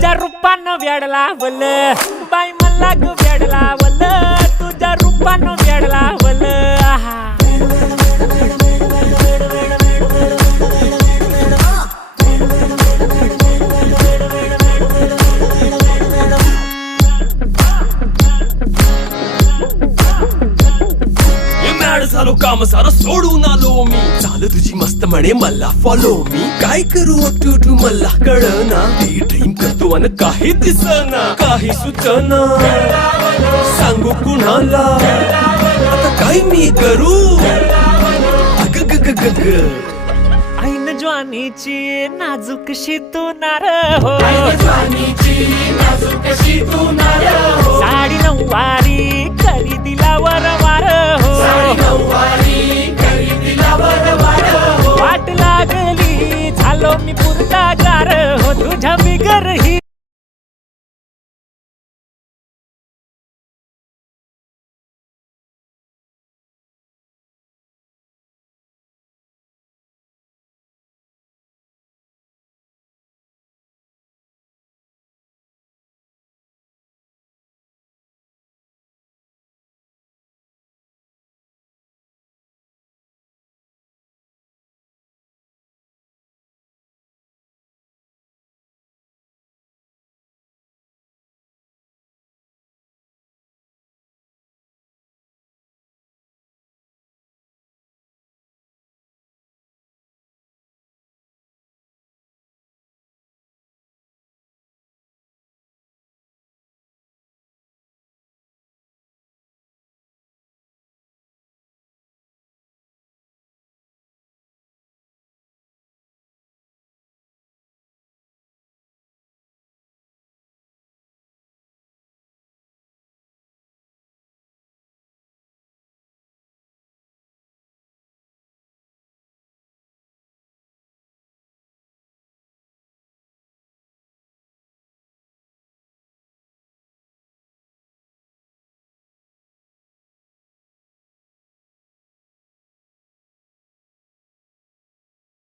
तुझ्या रूपानं वेड लावल बाई मला ग वेड लावल तुझ्या रूपानं वेड लावल आहा झालो काम सारं सोडून आलो मी चाल तुझी मस्त म्हणे मला फॉलो मी काय करू टू मला कळना ती ड्रीम करतो अन काही दिसना काही सुचना सांगू कुणाला आता काय मी करू अग ग ग ग ग ऐन ज्वानीची नाजूकशी तू नार हो साडी नऊवारी करी दिला वरवार हो वाट लागली झालो मी पुरता गार हो तुझ्या बिगर ही